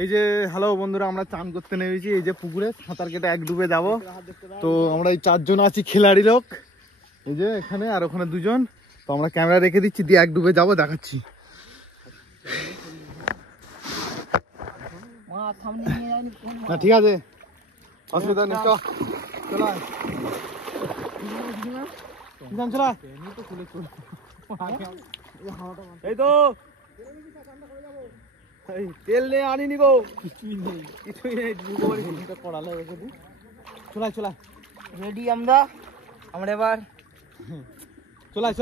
এই যে হ্যালো বন্ধুরা, আমরা চান করতে নেমেছি এই যে পুকুরে, সাঁতার কেটে এক ডুবে যাব। তো আমরা এই 4 জন আছি খেলাড়ি লোক, এই যে এখানে আর ওখানে 2 জন। তো আমরা ক্যামেরা রেখে দিচ্ছি, দিয়ে এক ডুবে যাবো, দেখাচ্ছি। না ঠিক আছে, অসুবিধা নেই, চলা এই তো তেল নেই, আনিনি গো, কিছুই নেই, পড়ালো চলাই চলাই রেডি আমরা এবার চলাই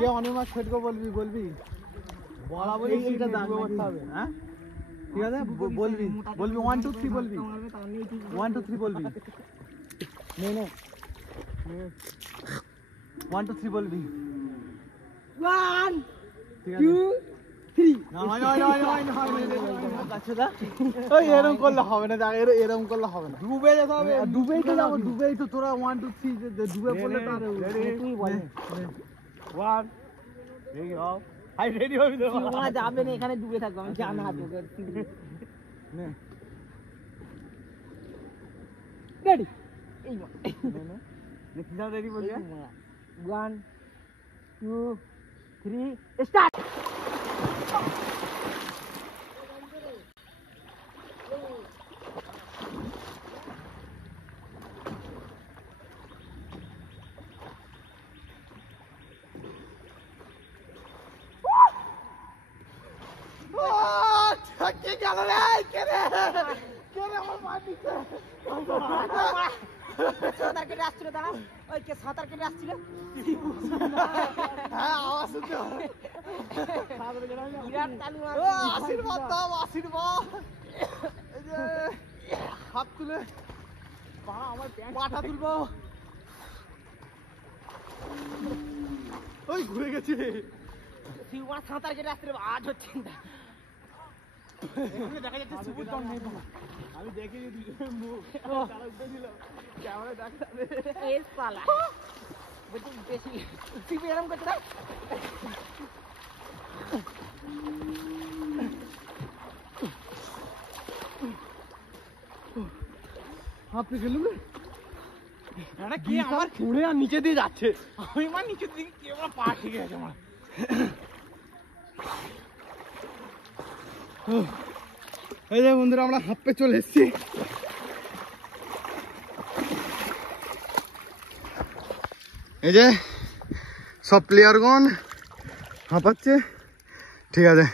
কে অনেক মাছ ফেটকো বলবি বরাবর এইটা দাগ করতে হবে। হ্যাঁ ঠিক আছে, বলবি 1 2 3 বলবি, 1 2 3 বলবি, নে 1 2 3 বলবি, 1 2 3 এরকম করলে হবে না, এরকম করলে হবে না, ডুবে যেতে হবে, ডুবেই তো যাবো, ডুবেই তো তোরা 1 2 3 ডুবে পড়লে তো তুই বল 1 রেডি হবি তো যাবে না, এখানে ডুবে থাকবো আমি জানা রেডি এই দেখি যাও, রেডি বলি 1 2 3 স্টার্ট। সাঁতার কেটে আসছিল দাঁড়া, ওই কে সাঁতার কেটে আসছিল, হ্যাঁ আওয়াজ শুনতে বিরাট তালু আশীর্বাদ দাও, আশীর্বাদ। এই যে হাত তুলে আমার পাটা তুলবো, ওই ঘুরে গেছে, সাঁতার কেটে আসছিল, আজ হচ্ছে না। দেখা যাচ্ছে সুবুর দম নেই, আমি দেখেছি দুজনের মুখ ক্যামেরায় দেখাবে এই শালা বলছি বেশি তুই এরকম করতে না, আপনি গেলুন এটা কি আমার খুঁড়ে আর নিচে দিয়ে যাচ্ছে, আমি মা নিচে দিকে কি আমার পা ঠিক আছে আমার। এই যে বন্ধুরা, আমরা হাঁপে চলে এসেছি, এই যে সব প্লেয়ারগণ হাঁপাচ্ছে, ঠিক আছে।